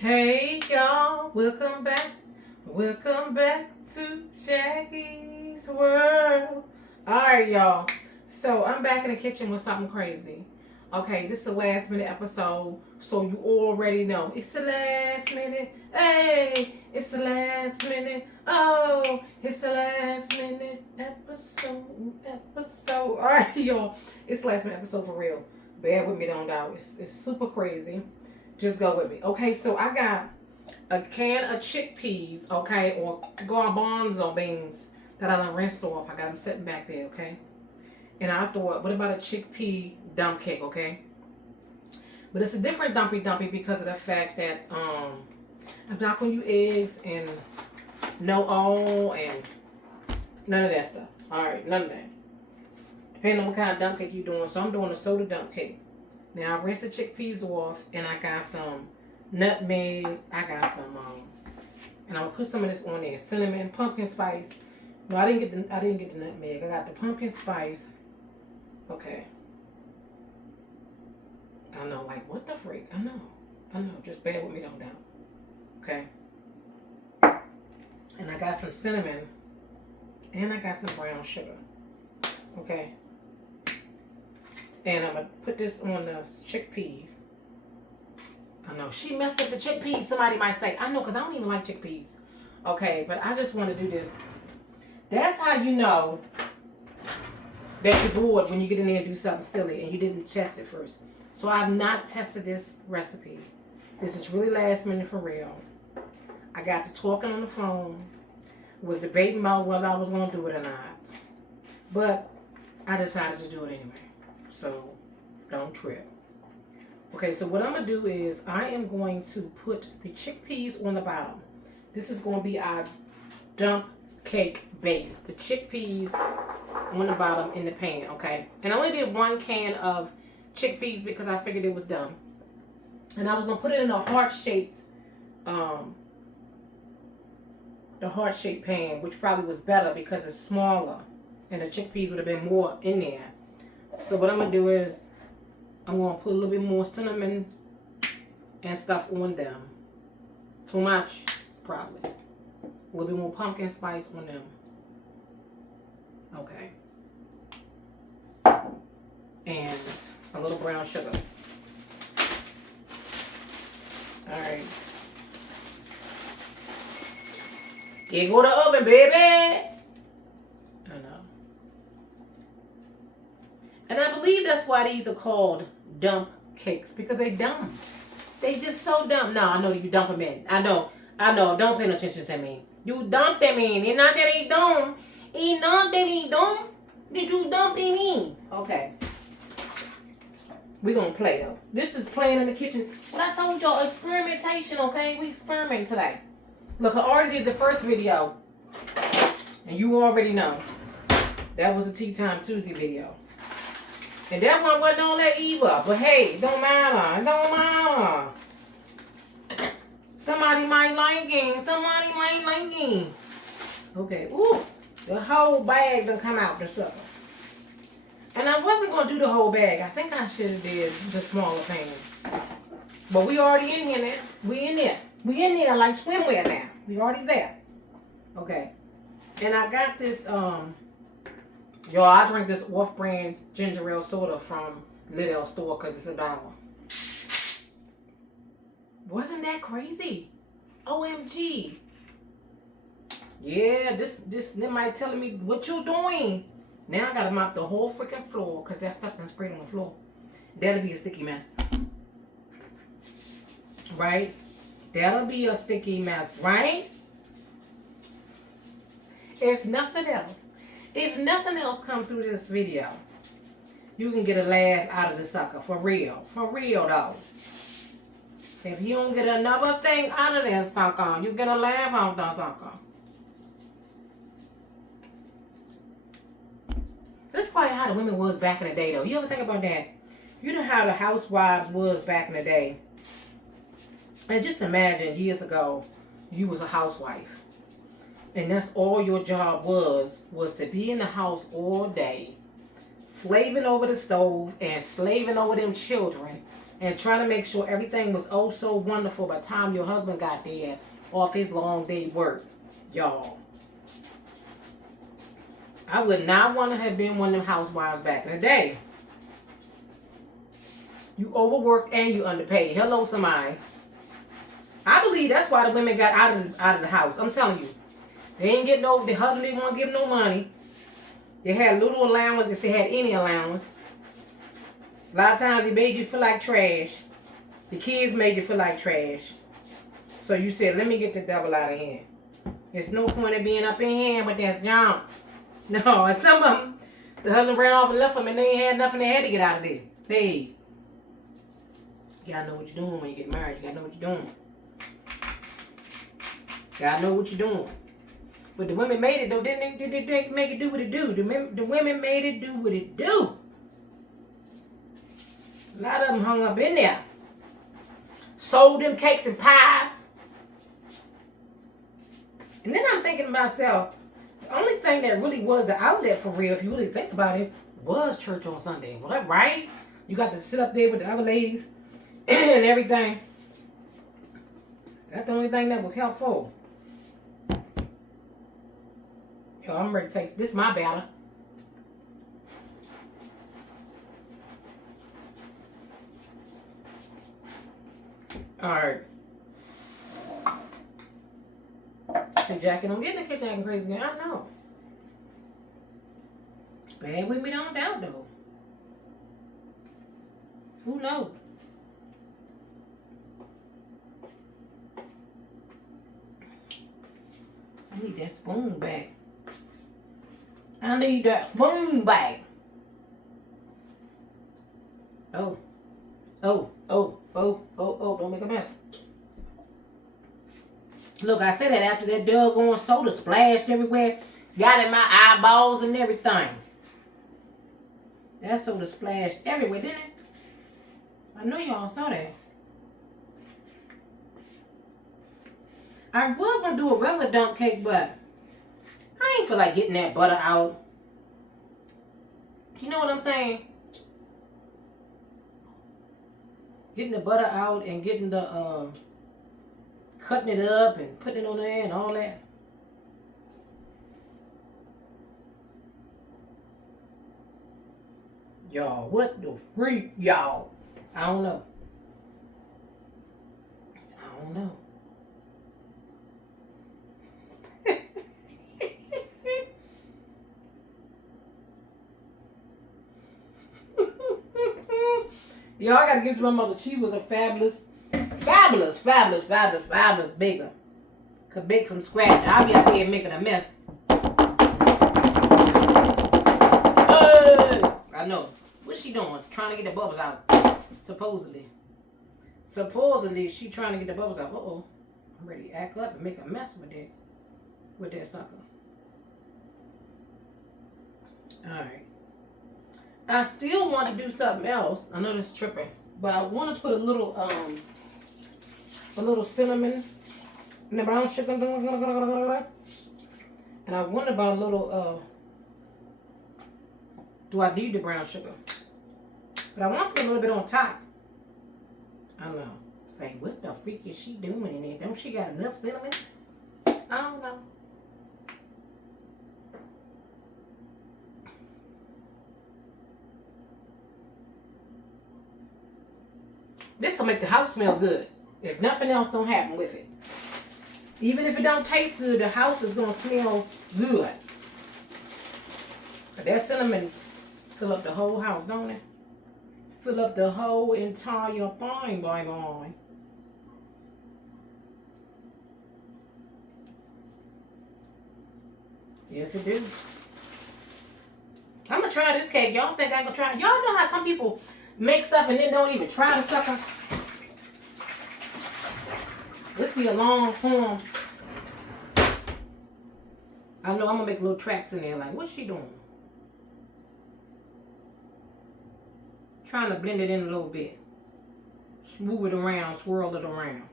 Hey y'all, welcome back. Welcome back to Jackie's World. Alright, y'all. So I'm back in the kitchen with something crazy. Okay, this is the last minute episode, so you already know. It's the last minute. Hey, it's the last minute. Oh, it's the last minute episode. Alright, y'all. It's the last minute episode for real. Bear with me, don't doubt. It's super crazy. Just go with me. Okay, so I got a can of chickpeas, okay, or garbanzo beans that I done rinsed off. I got them sitting back there, okay? And I thought, what about a chickpea dump cake, okay? But it's a different dumpy because of the fact that I'm not going to use eggs and no oil and none of that stuff. All right, none of that. Depending on what kind of dump cake you're doing. So I'm doing a soda dump cake. Now I rinsed the chickpeas off, and I got some nutmeg. I got some, and I'm gonna put some of this on there: cinnamon, pumpkin spice. No, I didn't get the nutmeg. I got the pumpkin spice. Okay. I know, like what the freak? I know. Just bear with me, don't doubt. Okay. And I got some cinnamon, and I got some brown sugar. Okay. And I'm going to put this on the chickpeas. I know. She messed up the chickpeas, somebody might say. I know, because I don't even like chickpeas. Okay, but I just want to do this. That's how you know that you're bored when you get in there and do something silly and you didn't test it first. So I've not tested this recipe. This is really last minute for real. I got to talking on the phone. Was debating about whether I was going to do it or not. But I decided to do it anyway. So, don't trip. Okay, so what I'm going to do is I am going to put the chickpeas on the bottom. This is going to be our dump cake base. The chickpeas on the bottom in the pan, okay? And I only did 1 can of chickpeas because I figured it was done. And I was going to put it in a heart-shaped, pan, which probably was better because it's smaller. And the chickpeas would have been more in there. So what I'm going to do is I'm going to put a little bit more cinnamon and stuff on them. Too much, probably. A little bit more pumpkin spice on them. Okay. And a little brown sugar. Alright. Here go the oven, baby. And I believe that's why these are called dump cakes. Because they dumb. They just so dumb. No, I know you dump them in. I know. Don't pay no attention to me. You dump them in. It's not that they dumb. It's not that they dumb. Did you dump them in? Okay. We're going to play though. This is playing in the kitchen. What I told y'all, experimentation, okay? We experiment today. Look, I already did the first video. And you already know. That was a Tea Time Tuesday video. And that one wasn't all that either. But hey, it don't matter. It don't matter. Somebody might like it. Somebody might like it. Okay. Ooh. The whole bag done come out the sucker. And I wasn't going to do the whole bag. I think I should have did the smaller pan. But we already in here now. We in there. We in there like swimwear now. We already there. Okay. And I got this, y'all, I drink this off-brand ginger ale soda from Lidl store because it's $1. Wasn't that crazy? OMG. Yeah, this might telling me what you doing. Now I gotta mop the whole freaking floor because that stuff done sprayed on the floor. That'll be a sticky mess. Right? That'll be a sticky mess, right? If nothing else come through this video, you can get a laugh out of the sucker. For real. For real, though. If you don't get another thing out of this sucker, you get a laugh out of the sucker. That's probably how the women was back in the day, though. You ever think about that? You know how the housewives was back in the day. And just imagine years ago, you was a housewife. And that's all your job was to be in the house all day, slaving over the stove and slaving over them children and trying to make sure everything was oh so wonderful by the time your husband got there off his long day work. Y'all, I would not want to have been one of them housewives back in the day. You overworked and you underpaid. Hello, somebody. I believe that's why the women got out of the house. I'm telling you. They ain't get no, the husband didn't want to give no money. They had little allowance if they had any allowance. A lot of times he made you feel like trash. The kids made you feel like trash. So you said, let me get the devil out of here. There's no point in being up in here with that junk. No, and some of them, the husband ran off and left them and they ain't had nothing. They had to get out of there. Hey, you gotta know what you're doing when you get married. You gotta know what you're doing. You gotta know what you're doing. But the women made it though, didn't they? Did they make it do what it do? The women made it do what it do. A lot of them hung up in there. Sold them cakes and pies. And then I'm thinking to myself, the only thing that really was the outlet for real, if you really think about it, was church on Sunday. What, right? You got to sit up there with the other ladies and everything. That's the only thing that was helpful. Yo, I'm ready to taste. This is my batter. Alright. See, Jackie, don't get in the kitchen acting crazy again. I know. Bad with me, don't doubt, though. Who knows? I need that spoon back. I need that spoon back. Oh. Don't make a mess. Look, I said that after that doggone soda splashed everywhere. Got in my eyeballs and everything. That soda splashed everywhere, didn't it? I know y'all saw that. I was going to do a regular dump cake, but I ain't feel like getting that butter out. You know what I'm saying? Getting the butter out and getting the, cutting it up and putting it on there and all that. Y'all, what the freak, y'all? I don't know. I don't know. Y'all, I gotta give it to my mother. She was a fabulous baker. Could bake from scratch. I'll be out here making a mess. I know. What's she doing? Trying to get the bubbles out. Supposedly she trying to get the bubbles out. Uh-oh. I'm ready to act up and make a mess with that sucker. Alright. I still want to do something else. I know this is tripping. But I want to put a little cinnamon in the brown sugar. And I wonder about a little, do I need the brown sugar? But I want to put a little bit on top. I don't know. Say, what the freak is she doing in there? Don't she got enough cinnamon? I don't know. This will make the house smell good. If nothing else don't happen with it. Even if it don't taste good, the house is going to smell good. But that cinnamon fill up the whole house, don't it? Fill up the whole entire thing, boy. Yes, it do. I'm going to try this cake. Y'all think I'm going to try it? Y'all know how some people make stuff and then don't even try the sucker? This be a long form. I know I'm going to make little tracks in there. Like, what's she doing? Trying to blend it in a little bit. Move it around, swirl it around.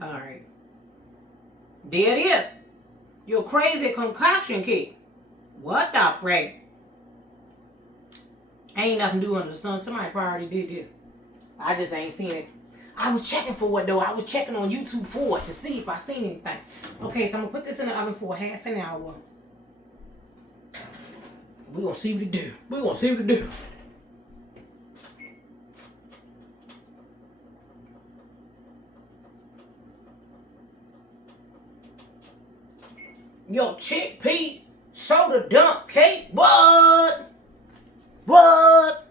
Alright. There it is. Your crazy concoction cake. What the frick? Ain't nothing to do under the sun. Somebody probably already did this. I just ain't seen it. I was checking for it though. I was checking on YouTube for it to see if I seen anything. Okay, so I'm gonna put this in the oven for half an hour. We're gonna see what it do. We're gonna see what it do. Yo, chickpea soda dump cake. What? What?